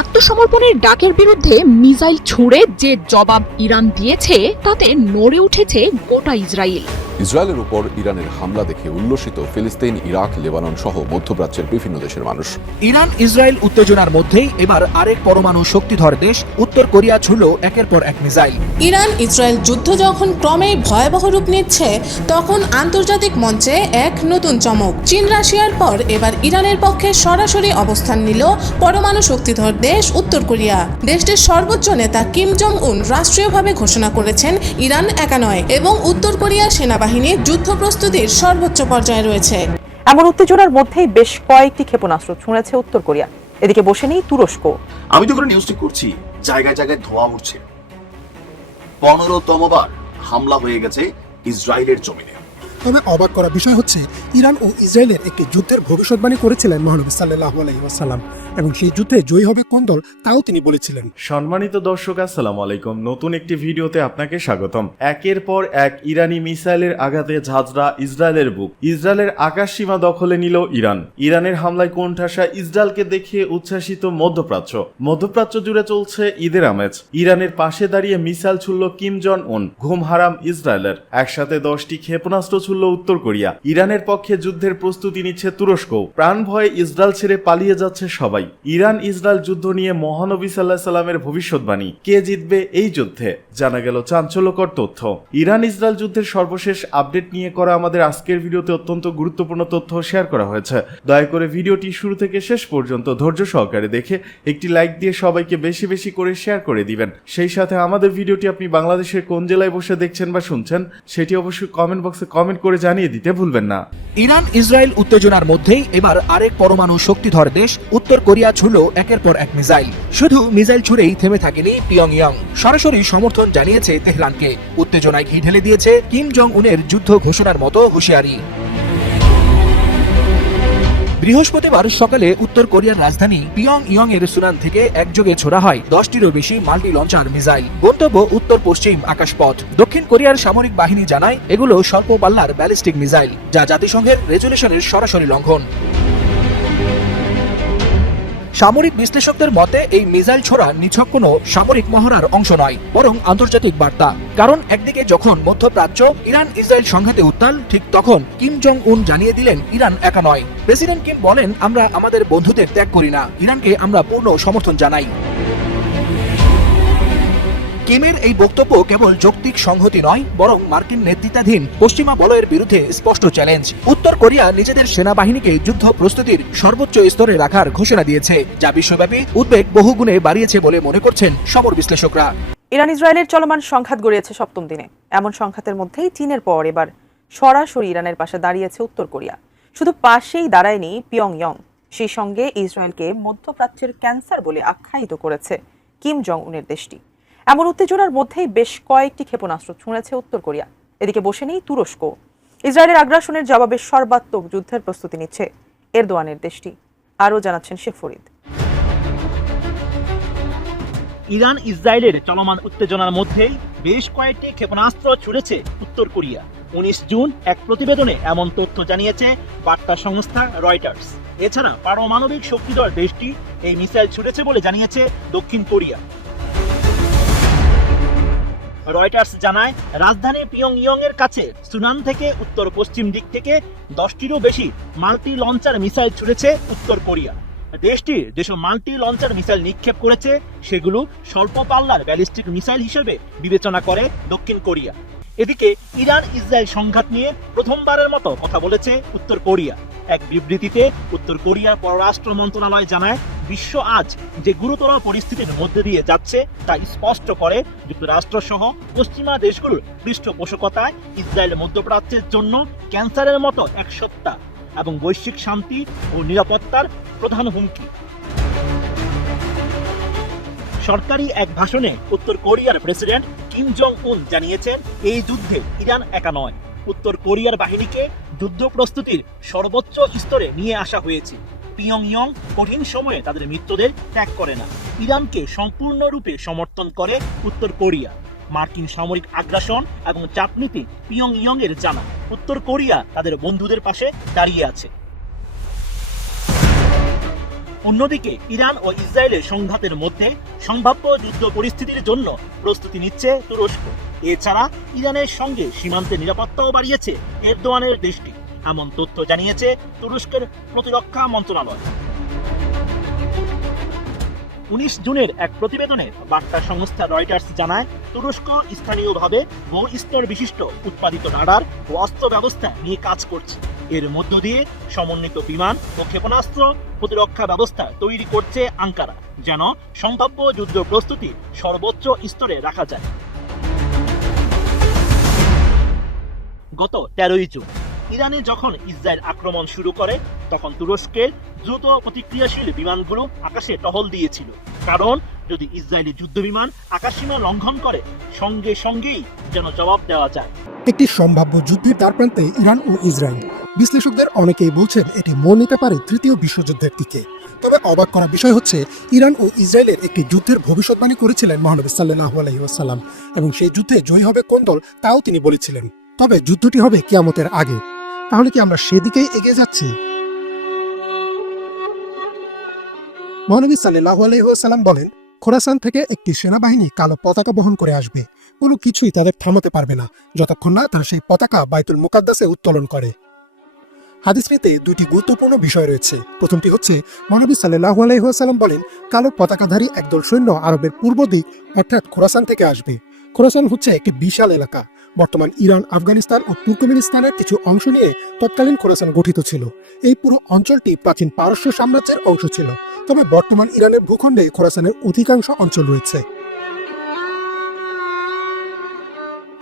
আত্মসমর্পণের ডাকের বিরুদ্ধে মিসাইল ছুড়ে যে জবাব ইরান দিয়েছে তাতে নড়ে উঠেছে গোটা ইসরায়েল। ইসরায়েলের উপর ইরানের হামলা দেখে উল্লসিত ফিলিস্তিন ইরাক লেবানন সহ মধ্যপ্রাচ্যের বিভিন্ন দেশের মানুষ। ইরান ইসরায়েল উত্তেজনার মধ্যেই এবার আরেক পরমাণু শক্তিধর দেশ উত্তর কোরিয়া ছুড়ল একের পর এক মিসাইল। ইরান ইসরায়েল যুদ্ধ যখন ক্রমেই ভয়াবহ রূপ নিচ্ছে তখন আন্তর্জাতিক মঞ্চে এক নতুন চমক। চীন রাশিয়ার পর এবার ইরানের পক্ষে সরাসরি অবস্থান নিল পরমাণু শক্তিধর দেশ উত্তর কোরিয়া। দেশটির সর্বোচ্চ নেতা কিম জং উন রাষ্ট্রীয়ভাবে ঘোষণা করেছেন ইরান একা নয় এবং উত্তর কোরিয়া সেনাবাহিনী যুদ্ধ প্রস্তুতির সর্বোচ্চ পর্যায়ে রয়েছে। এমন উত্তেজনার মধ্যেই বেশ কয়েকটি ক্ষেপণাস্ত্র ছুঁড়েছে উত্তর কোরিয়া। এদিকে বসে নেই তুরস্ক। আমি তো করে নিউজটি করছি। জায়গায় জায়গায় ধোঁয়া উঠছে। পনেরোতমবার হামলা হয়ে গেছে ইসরায়েলের জমিনে। তবে অবাক করা বিষয় হচ্ছে, ইরান ও ইসরায়েলের একটি যুদ্ধের ভবিষ্যৎবাণী করেছিলেন মহানবী সাল্লাহ আলাইসাল্লাম এবং সেই যুদ্ধে জয়ী হবে কোন দল, তাও তিনি বলেছিলেন। সম্মানিত দর্শক, আসসালামু আলাইকুম। নতুন একটি ভিডিওতে আপনাকে স্বাগতম। একের পর এক ইরানি মিসাইলের আঘাতে ঝাঁঝরা ইসরায়েলের বুক। ইসরায়েলের আকাশ সীমা দখলে নিল ইরান। ইরানের হামলায় কোন কোণঠাসা ইসরায়েলকে দেখিয়ে উচ্ছ্বাসিত মধ্যপ্রাচ্য। মধ্যপ্রাচ্য জুড়ে চলছে ঈদের আমেজ। ইরানের পাশে দাঁড়িয়ে মিসাইল ছুড়ল কিম জন উন ঘুম হারাম ইসরায়েলের। একসাথে দশটি ক্ষেপণাস্ত্র ছুড়ল উত্তর কোরিয়া। ইরানের পক্ষে যুদ্ধের প্রস্তুতি নিচ্ছে তুরস্ক। প্রাণ ভয়ে ইসরায়েল ছেড়ে পালিয়ে যাচ্ছে সবাই। ইরান ইসরায়েল যুদ্ধ নিয়ে মহানবী সাল্লাহ সাল্লামের ভবিষ্যৎবাণী। কে জিতবে এই যুদ্ধে? জানা গেল চাঞ্চল্যকর তথ্য। ইরান ইসরায়েল যুদ্ধের সর্বশেষ আপডেট নিয়ে করা আমাদের আজকের ভিডিওতে অত্যন্ত গুরুত্বপূর্ণ তথ্য শেয়ার করা হয়েছে। দয়া করে ভিডিওটি শুরু থেকে শেষ পর্যন্ত ধৈর্য সহকারে দেখে একটি লাইক দিয়ে সবাইকে বেশি বেশি করে শেয়ার করে দিবেন। সেই সাথে আমাদের ভিডিওটি আপনি বাংলাদেশের কোন জেলায় বসে দেখছেন বা শুনছেন, সেটি অবশ্যই কমেন্ট বক্সে কমেন্ট করে জানিয়ে দিতে ভুলবেন না। ইরান, ইসরায়েল উত্তেজনার মধ্যেই এবার আরেক পরমাণু শক্তিধর দেশ উত্তর কোরিয়া ছুড়ল একের পর এক মিসাইল। শুধু মিসাইল ছুড়েই থেমে থাকেনি পিয়ং ইয়ং সরাসরি সমর্থন জানিয়েছে তেহরানকে। উত্তেজনায় ঘি ঢেলে দিয়েছে কিম জং উনের যুদ্ধ ঘোষণার মতো হুঁশিয়ারি। বৃহস্পতিবার সকালে উত্তর কোরিয়ার রাজধানী পিয়ং ইয়ং এর সুনান থেকে একযোগে ছোড়া হয় দশটিরও বেশি মাল্টি লঞ্চার মিসাইল। গন্তব্য উত্তর পশ্চিম আকাশপথ। দক্ষিণ কোরিয়ার সামরিক বাহিনী জানায়, এগুলো স্বল্প পাল্লার ব্যালিস্টিক মিসাইল, যা জাতিসংঘের রেজুলেশনের সরাসরি লঙ্ঘন। সামরিক বিশ্লেষকদের মতে, এই মিসাইল ছোড়া নিছক কোনো সামরিক মহড়ার অংশ নয়, বরং আন্তর্জাতিক বার্তা। কারণ একদিকে যখন মধ্যপ্রাচ্য ইরান ইসরায়েল সংঘাতে উত্তাল, ঠিক তখন কিম জং উন জানিয়ে দিলেন ইরান একা নয়। প্রেসিডেন্ট কিম বলেন, আমরা আমাদের বন্ধুদের ত্যাগ করি না। ইরানকে আমরা পূর্ণ সমর্থন জানাই। কিমের এই বক্তব্য কেবল যৌক্তিক সংহতি নয়, বরং মার্কিন নেতৃত্বাধীন পশ্চিমা বলয়ের বিরুদ্ধে স্পষ্ট চ্যালেঞ্জ উত্তর কোরিয়া নিজেদের সেনাবাহিনীকে যুদ্ধ প্রস্তুতির সর্বোচ্চ স্তরে রাখার ঘোষণা দিয়েছে, যা বিশ্বব্যাপী উদ্বেগ বহুগুণে বাড়িয়েছে বলে মনে করছেন সমর বিশ্লেষকরা। ইরান ইসরায়েলের চলমান সংঘাত গড়িয়েছে সপ্তম দিনে। এমন সংঘাতের মধ্যেই চীনের পর এবার সরাসরি ইরানের পাশে দাঁড়িয়েছে উত্তর কোরিয়া। শুধু পাশেই দাঁড়ায়নি পিয়ং ইয়ং সেই সঙ্গে ইসরায়েলকে মধ্যপ্রাচ্যের ক্যান্সার বলে আখ্যায়িত করেছে কিম জং উনের দেশটি। এমন উত্তেজনার মধ্যেই বেশ কয়েকটি ক্ষেপণাস্ত্র ছুঁড়েছে উত্তর কোরিয়া। এদিকে বসে নেই তুরস্ক। ইসরায়েলের আগ্রাসনের জবাবে সর্বাত্মক যুদ্ধের প্রস্তুতি নিচ্ছে এরদোয়ানের দেশটি। আরও জানাচ্ছেন শেখ ফরিদ। ইরান ইসরায়েলের চলমান উত্তেজনার মধ্যেই বেশ কয়েকটি ক্ষেপণাস্ত্র ছুড়েছে উত্তর কোরিয়া। উনিশ জুন এক প্রতিবেদনে এমন তথ্য জানিয়েছে বার্তা সংস্থা রয়টার্স। এছাড়া পারমাণবিক শক্তিধর দেশটি এই মিসাইল ছুড়েছে বলে জানিয়েছে দক্ষিণ কোরিয়া। রয়টার্স জানায়, রাজধানী পিয়ং ইয়ং এর কাছে সুনান থেকে উত্তর পশ্চিম দিক থেকে দশটিরও বেশি মাল্টি লঞ্চার মিসাইল ছুড়েছে উত্তর কোরিয়া। দেশটি যেসব মাল্টি লঞ্চার মিসাইল নিক্ষেপ করেছে, সেগুলো স্বল্প পাল্লার ব্যালিস্টিক মিসাইল হিসেবে বিবেচনা করে দক্ষিণ কোরিয়া। এদিকে ইরান ইসরায়েল সংঘাত নিয়ে প্রথমবারের মতো কথা বলেছে উত্তর কোরিয়া। এক বিবৃতিতে উত্তর কোরিয়ার পররাষ্ট্র মন্ত্রণালয় জানায়, বিশ্ব আজ যে গুরুতর পরিস্থিতির মধ্যে দিয়ে যাচ্ছে তা স্পষ্ট করে যুক্তরাষ্ট্র সহ পশ্চিমা দেশগুলোর পৃষ্ঠপোষকতায় ইসরায়েল মধ্যপ্রাচ্যের জন্য ক্যান্সারের মতো এক সত্তা এবং বৈশ্বিক শান্তি ও নিরাপত্তার প্রধান হুমকি। সরকারি এক ভাষণে উত্তর কোরিয়ার প্রেসিডেন্ট কিম জং উন জানিয়েছেন, এই যুদ্ধে ইরান একা নয়। উত্তর কোরিয়ার বাহিনীকে যুদ্ধ প্রস্তুতির সর্বোচ্চ স্তরে নিয়ে আসা হয়েছে। পিয়ং ইয়ং কঠিন সময়ে তাদের মিত্রদের ত্যাগ করে না। ইরানকে সম্পূর্ণরূপে সমর্থন করে উত্তর কোরিয়া। মার্কিন সামরিক আগ্রাসন এবং চাপনীতি পিয়ং ইয়ং এর জানা। উত্তর কোরিয়া তাদের বন্ধুদের পাশে দাঁড়িয়ে আছে। অন্যদিকে, ইরান ও ইসরায়েলের সংঘাতের মধ্যে সম্ভাব্য যুদ্ধ পরিস্থিতির জন্য প্রস্তুতি নিচ্ছে তুরস্ক। এছাড়া ইরানের সঙ্গে সীমান্তে নিরাপত্তাও বাড়িয়েছে এরদোয়ানের দেশটি। এমন তথ্য জানিয়েছে তুরস্কের প্রতিরক্ষা মন্ত্রণালয়। উনিশ জুনের এক প্রতিবেদনে বার্তা সংস্থা রয়টার্স জানায়, তুরস্ক স্থানীয়ভাবে বহু স্তর বিশিষ্ট উৎপাদিত রাডার ও অস্ত্র ব্যবস্থা নিয়ে কাজ করছে। এর মধ্য দিয়ে সমন্বিত বিমান ও ক্ষেপণাস্ত্র প্রতিরক্ষা ব্যবস্থা তৈরি করছে আঙ্কারা, যেন সম্ভাব্য যুদ্ধ প্রস্তুতি সর্বোচ্চ স্তরে রাখা যায়। গত তেরোই জুন, ইরানে যখন ইসরায়েল আক্রমণ শুরু করে, তখন তুরস্কের দ্রুত প্রতিক্রিয়াশীল বিমানগুলো আকাশে টহল দিয়েছিল। কারণ, যদি ইসরায়েলি যুদ্ধ বিমান আকাশসীমা লঙ্ঘন করে, সঙ্গে সঙ্গেই যেন জবাব দেওয়া যায়। একটি সম্ভাব্য যুদ্ধের দ্বারপ্রান্তে ইরান ও ইসরায়েল বিশ্লেষকদের অনেকেই বলছেন এটি মন নিতে পারে তৃতীয় বিশ্বযুদ্ধের দিকে। তবে অবাক করা বিষয় হচ্ছে, ইরান ও ইসরায়েলের একটি যুদ্ধের ভবিষ্যৎবাণী করেছিলেন মহানবী সাল্লাহ আলহিহাসাল্লাম এবং সেই যুদ্ধে জয়ী হবে কোন দল তাও তিনি বলেছিলেন। তবে যুদ্ধটি হবে কিয়ামতের আগে। তাহলে কি আমরা সেদিকেই এগিয়ে যাচ্ছি? মহানবী সাল্লাহ আলহিহাসাল্লাম বলেন, খোরাসান থেকে একটি সেনাবাহিনী কালো পতাকা বহন করে আসবে। কোনো কিছুই তাদের থামাতে পারবে না, যতক্ষণ না তারা সেই পতাকা বাইতুল মুকাদ্দাসে উত্তোলন করে। হাদিসটিতে দুটি গুরুত্বপূর্ণ বিষয় রয়েছে। প্রথমটি হচ্ছে মহানবী সাল্লাহ আলাইসাল্লাম বলেন, কালো পতাকাধারী একদল সৈন্য আরবের পূর্ব দিক, অর্থাৎ খোরাসান থেকে আসবে। খোরাসান হচ্ছে একটি বিশাল এলাকা। বর্তমান ইরান, আফগানিস্তান ও তুর্কমেনিস্তানের কিছু অংশ নিয়ে তৎকালীন খোরাসান গঠিত ছিল। এই পুরো অঞ্চলটি প্রাচীন পারস্য সাম্রাজ্যের অংশ ছিল। তবে বর্তমান ইরানের ভূখণ্ডে খোরাসানের অধিকাংশ অঞ্চল রয়েছে।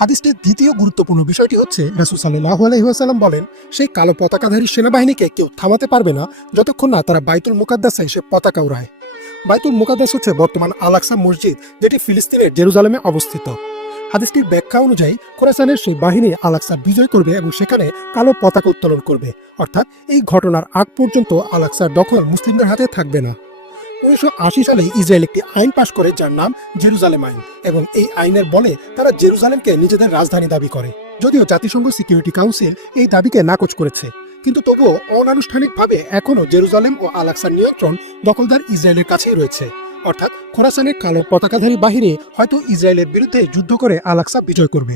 হাদিসটির দ্বিতীয় গুরুত্বপূর্ণ বিষয়টি হচ্ছে, রাসুল সাল্লাহ আলহিহাসাল্লাম বলেন, সেই কালো পতাকাধারী সেনাবাহিনীকে কেউ থামাতে পারবে না যতক্ষণ না তারা বাইতুল মুকাদ্দাসে এসে পতাকা উড়ায়। বাইতুল মুকাদ্দাস হচ্ছে বর্তমান আলাক্সা মসজিদ, যেটি ফিলিস্তিনের জেরুজালেমে অবস্থিত। হাদিসটির ব্যাখ্যা অনুযায়ী, খোরাসানের সেই বাহিনী আলাক্সা বিজয় করবে এবং সেখানে কালো পতাকা উত্তোলন করবে। অর্থাৎ, এই ঘটনার আগ পর্যন্ত আলাক্সার দখল মুসলিমদের হাতে থাকবে না। উনিশশো আশি সালে ইসরায়েল একটি আইন পাশ করে, যার নাম জেরুজালেম আইন, এবং এই আইনের বলে তারা জেরুজালেমকে নিজেদের রাজধানী দাবি করে। যদিও জাতিসংঘ সিকিউরিটি কাউন্সিল এই দাবিকে নাকচ করেছে, কিন্তু তবুও অনানুষ্ঠানিকভাবে এখনও জেরুজালেম ও আলাক্সার নিয়ন্ত্রণ দখলদার ইসরায়েলের কাছেই রয়েছে। অর্থাৎ খোরাসানের কালো পতাকাধারী বাহিনী হয়তো ইসরায়েলের বিরুদ্ধে যুদ্ধ করে আলাক্সা বিজয় করবে।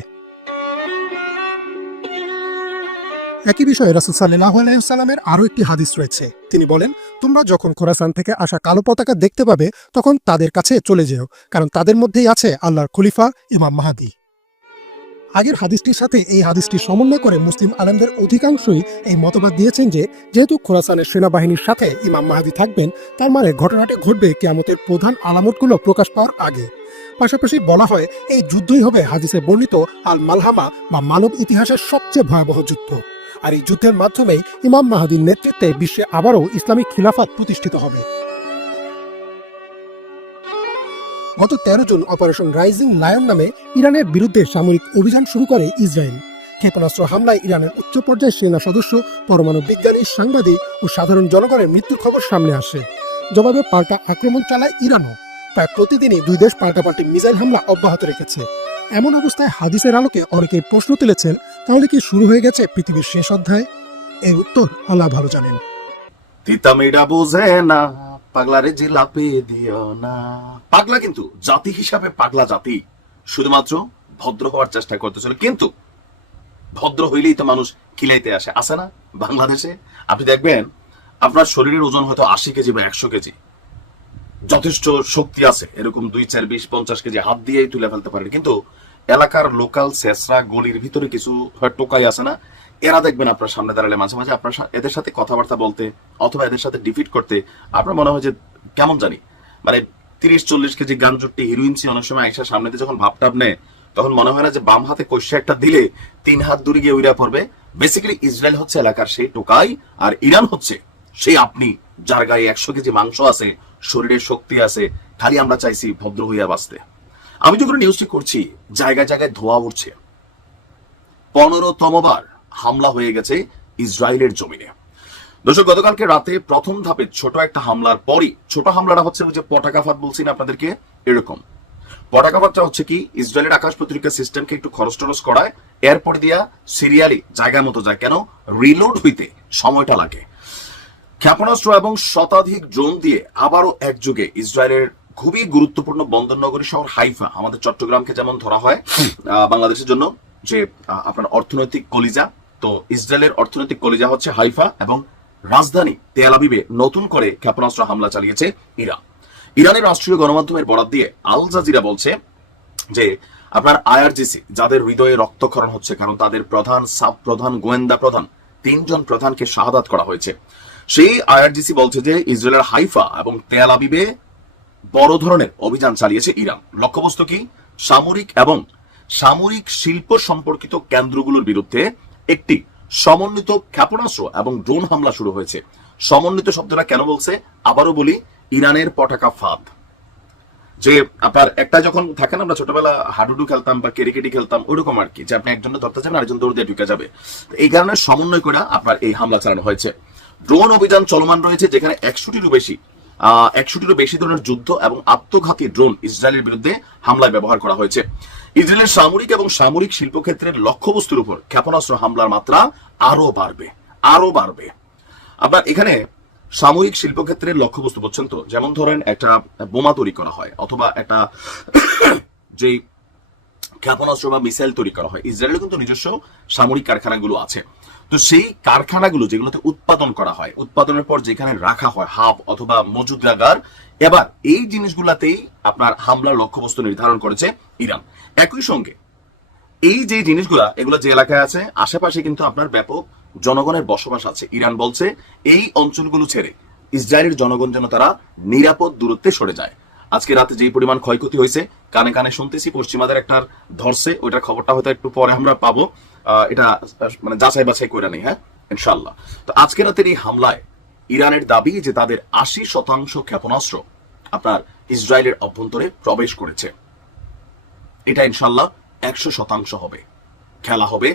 একই বিষয়ে রাসুল সাল্লাহ আলাইসাল্লামের আরও একটি হাদিস রয়েছে। তিনি বলেন, তোমরা যখন খোরাসান থেকে আসা কালো পতাকা দেখতে পাবে, তখন তাদের কাছে চলে যেও, কারণ তাদের মধ্যেই আছে আল্লাহর খলিফা, ইমাম মাহাদি। আগের হাদিসটির সাথে এই হাদিসটি সমন্বয় করে মুসলিম আলমদের অধিকাংশই এই মতবাদ দিয়েছেন যে, যেহেতু খোরাসানের সেনাবাহিনীর সাথে ইমাম মাহাদি থাকবেন, তার মানে ঘটনাটি ঘটবে কেয়ামতের প্রধান আলামতগুলো প্রকাশ পাওয়ার আগে। পাশাপাশি বলা হয়, এই যুদ্ধই হবে হাদিসে বর্ণিত আল মালহামা বা মানব ইতিহাসের সবচেয়ে ভয়াবহ যুদ্ধ। আর এই যুদ্ধের মাধ্যমেই ইমাম মাহাদির নেতৃত্বে বিশ্বে আবারও ইসলামিক খিলাফাত প্রতিষ্ঠিত হবে। গত তেরো জুন অপারেশন রাইজিং লায়ন নামে ইরানের বিরুদ্ধে সামরিক অভিযান শুরু করে ইসরায়েল। ক্ষেপণাস্ত্র হামলায় ইরানের উচ্চ পর্যায়ের সেনা সদস্য, পরমাণু বিজ্ঞানী, সাংবাদিক ও সাধারণ জনগণের মৃত্যুর খবর সামনে আসে। জবাবে পাল্টা আক্রমণ চালায় ইরানও। প্রায় প্রতিদিনই দুই দেশ পাল্টাপাল্টি মিসাইল হামলা অব্যাহত রেখেছে। এমন অবস্থায় হাদিসের আলোকে অনেকেই প্রশ্ন তুলেছেন, তাহলে কি শুরু হয়ে গেছে পৃথিবীর শেষ অধ্যায়? এর উত্তর আল্লাহ ভালো জানেন। বোঝে না দিও না। পাগলা কিন্তু জাতি হিসাবে পাগলা জাতি। শুধুমাত্র ভদ্র হওয়ার চেষ্টা করতেছিল কিন্তু ভদ্র হইলেই তো মানুষ খিলাইতে আসে। আসে না বাংলাদেশে? আপনি দেখবেন, আপনার শরীরের ওজন হয়তো আশি কেজি বা একশো কেজি। যথেষ্ট শক্তি আছে। এরকম দুই, চার, বিশ, পঞ্চাশ কেজি হাত দিয়েই তুলে ফেলতে পারেন। কিন্তু এলাকার লোকাল শেষরা গলির ভিতরে কিছু টোকাই আছে না, এরা দেখবেন আপনার সামনে দাঁড়ালে মাঝে মাঝে আপনার এদের সাথে কথাবার্তা বলতে অথবা এদের সাথে ডিফিট করতে আপনার মনে হয় যে কেমন জানি। মানে তিরিশ, চল্লিশ কেজি গান জুটটি হিরোইন সি অনেক সময় আইসা সামনে দিয়ে যখন ভাবটাপ নেয়, তখন মনে হয় না যে বাম হাতে কষে একটা দিলে তিন হাত দূরে গিয়ে উইরা পড়বে। বেসিক্যালি ইসরায়েল হচ্ছে এলাকার সেই টোকাই আর ইরান হচ্ছে সেই আপনি যার গায়ে একশো কেজি মাংস আছে শরীরের শক্তি আছে, খালি আমরা চাইছি ভদ্র হইয়া বাঁচতে। আমি যখন নিউজটি করছি, জায়গায় জায়গায় ধোয়া উঠছে। পনেরোতমবার হামলা হয়ে গেছে ইসরায়েলের জমিনে। দর্শক, গতকালকে রাতে প্রথম ধাপে ছোট একটা হামলার পরই, ছোট হামলাটা হচ্ছে যে পটাকাফাত বলছি না আপনাদেরকে, এরকম। পটাকাফাতটা হচ্ছে কি, ইসরায়েলের আকাশ প্রতিরক্ষা সিস্টেমকে একটু খরচ টরচ করায়, এরপর দিয়া সিরিয়ালি জায়গা মতো যায়। কেন? রিলোড হইতে সময়টা লাগে। ক্ষেপণাস্ত্র এবং শতাধিক ড্রোন দিয়ে আবারও একযুগে ইসরায়েলের খুবই গুরুত্বপূর্ণ বন্দর নগরী শহর হাইফা, আমাদের চট্টগ্রামকে যেমন ধরা হয় বাংলাদেশের জন্য যে আপনার অর্থনৈতিক কলিজা, তো ইসরায়েলের অর্থনৈতিক কলিজা হচ্ছে হাইফা এবং রাজধানী তেল আবিবে নতুন করে ক্ষেপণাস্ত্র হামলা চালিয়েছে ইরান। ইরানের রাষ্ট্রীয় গণমাধ্যমের বরাত দিয়ে আল জাজিরা বলছে যে, আপনার আইআরজিসি, যাদের হৃদয়ে রক্তক্ষরণ হচ্ছে, কারণ তাদের প্রধান সাব প্রধান গোয়েন্দা প্রধান, তিনজন প্রধানকে শাহাদাত করা হয়েছে। সেই আইআরজিসি বলছে যে ইসরায়েলের হাইফা এবং তেল আবিবে বড় ধরনের অভিযান চালিয়েছে ইরান। লক্ষ্যবস্তু কি? সামরিক এবং সামরিক শিল্প সম্পর্কিত কেন্দ্রগুলোর বিরুদ্ধে একটি সমন্বিত ক্ষেপণাস্ত্র এবং ড্রোন হামলা শুরু হয়েছে। সমন্বিত শব্দটা কেন বলছে? আবারও বলি, ইরানের পটাকা ফাঁদ। যে আপনার একটা যখন থাকেন, আমরা ছোটবেলা হাডুডু খেলতাম বা কেরিকেটি খেলতাম, ওইরকম আর কি। যে আপনি একজনে ধরতে যাবেন আরেকজন দৌড় দিয়ে ঢুকে যাবে। এই কারণে সমন্বয় করে আপনার এই হামলা চালানো হয়েছে। ড্রোন অভিযান চলমান রয়েছে, যেখানে একশোটিরও বেশি একশোটিরও বেশি ধরনের যুদ্ধ এবং আত্মঘাতী ড্রোন ইসরায়েলের বিরুদ্ধে হামলায় ব্যবহার করা হয়েছে। ইসরায়েলের সামরিক এবং সামরিক শিল্পক্ষেত্রের লক্ষ্যবস্তুর উপর ক্ষেপণাস্ত্র হামলার মাত্রা আরও বাড়বে আরও বাড়বে। আপনার এখানে সামরিক শিল্পক্ষেত্রের লক্ষ্যবস্তু বলছেন তো, যেমন ধরেন একটা বোমা তৈরি করা হয়, অথবা একটা যে ক্ষেপণাস্ত্র বা মিসাইল তৈরি করা হয় ইসরায়েলের কিন্তু নিজস্ব সামরিক কারখানাগুলো আছে। তো সেই কারখানাগুলো যেগুলোতে উৎপাদন করা হয়, উৎপাদনের পর যেখানে রাখা হয় হাব অথবা মজুদাগার এবার এই জিনিসগুলাতেই আপনার হামলার লক্ষ্যবস্তু নির্ধারণ করেছে ইরান। একই সঙ্গে এই যে জিনিসগুলা, এগুলো যে এলাকায় আছে, আশেপাশে কিন্তু আপনার ব্যাপক জনগণের বসবাস আছে। ইরান বলছে, এই অঞ্চলগুলো ছেড়ে ইসরায়েলের জনগণ যেন তারা নিরাপদ দূরত্বে সরে যায়। আজকে রাতে যে পরিমাণ ক্ষয়ক্ষতি হয়েছে, কানে কানে শুনতেছি পশ্চিমাদের একটা ধরছে, ওইটার খবরটা হয়তো একটু পরে আমরা পাবো। এটা মানে যাচাই বাছাই করে নেই হ্যাঁ? ইনশাল্লাহ তো আজকের রাতের এই হামলায় ইরানের দাবি যে তাদের আশি শতাংশ ক্ষেপণাস্ত্র আপনার ইসরায়েলের অভ্যন্তরে প্রবেশ করেছে। এটা ইনশাল্লাহ একশো শতাংশ হবে। খেলা হবে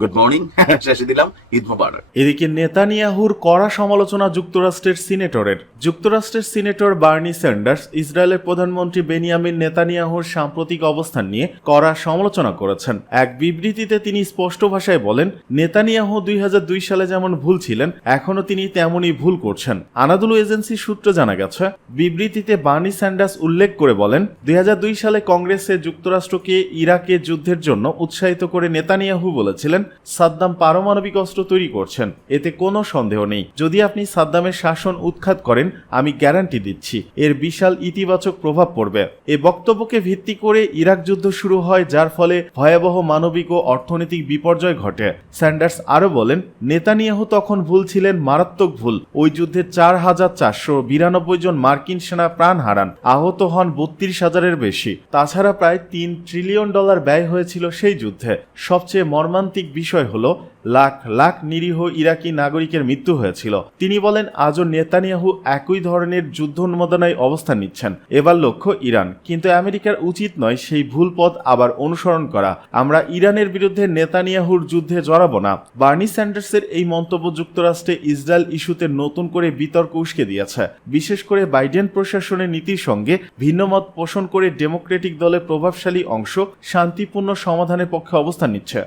গুড মর্নিং শেষে দিলাম। ঈদ মোবারক। এদিকে নেতানিয়াহুর কড়া সমালোচনা যুক্তরাষ্ট্রের সিনেটরের। যুক্তরাষ্ট্রের সিনেটর বার্নি স্যান্ডার্স ইসরায়েলের প্রধানমন্ত্রী বেনিয়ামিন নেতানিয়াহুর সাম্প্রতিক অবস্থান নিয়ে কড়া সমালোচনা করেছেন। এক বিবৃতিতে তিনি স্পষ্ট ভাষায় বলেন, নেতানিয়াহু দুই হাজার দুই সালে যেমন ভুল ছিলেন এখনও তিনি তেমনই ভুল করছেন। আনাদুলু এজেন্সি সূত্র জানা গেছে, বিবৃতিতে বার্নি স্যান্ডার্স উল্লেখ করে বলেন, দুই হাজার দুই সালে কংগ্রেসে যুক্তরাষ্ট্রকে ইরাকে যুদ্ধের জন্য উৎসাহিত করে নেতানিয়াহু বলেছিলেন সাদ্দাম পারমাণবিক অস্ত্র তৈরি করছেন। এতে কোনো সন্দেহ নেই। যদি আপনি সাদ্দামের শাসন উৎখাত করেন, আমি গ্যারান্টি দিচ্ছি। এর বিশাল ইতিবাচক প্রভাব পড়বে। এ বক্তব্যকে ভিত্তি করে ইরাক যুদ্ধ শুরু হয়, যার ফলে ভয়াবহ মানবিক ও অর্থনৈতিক বিপর্যয় ঘটে। স্যান্ডার্স আরও বলেন, নেতানিয়াহু তখন ভুল ছিলেন, মারাত্মক ভুল। ওই যুদ্ধে চার হাজার চারশো বিরানব্বই জন মার্কিন সেনা প্রাণ হারান, আহত হন বত্রিশ হাজারের বেশি। তাছাড়া প্রায় তিন ট্রিলিয়ন ডলার ব্যয় হয়েছিল সেই যুদ্ধে। সবচেয়ে মর্মান্তিক বিষয় হলো, লাখ লাখ নিরীহ ইরাকি নাগরিকের মৃত্যু হয়েছিল। তিনি বলেন, আজও নেতানিয়াহু একই ধরনের যুদ্ধ উন্মোদনায় অবস্থান নিচ্ছেন। এবার লক্ষ্য ইরান। কিন্তু আমেরিকার উচিত নয় সেই ভুল পথ আবার অনুসরণ করা। আমরা ইরানের বিরুদ্ধে নেতানিয়াহুর যুদ্ধে জড়াবো না। বার্নি স্যান্ডার্সের এই মন্তব্য যুক্তরাষ্ট্রে ইসরায়েল ইস্যুতে নতুন করে বিতর্ক উস্কে দিয়েছে। বিশেষ করে বাইডেন প্রশাসনের নীতির সঙ্গে ভিন্নমত পোষণ করে ডেমোক্রেটিক দলের প্রভাবশালী অংশ শান্তিপূর্ণ সমাধানের পক্ষে অবস্থান নিচ্ছে।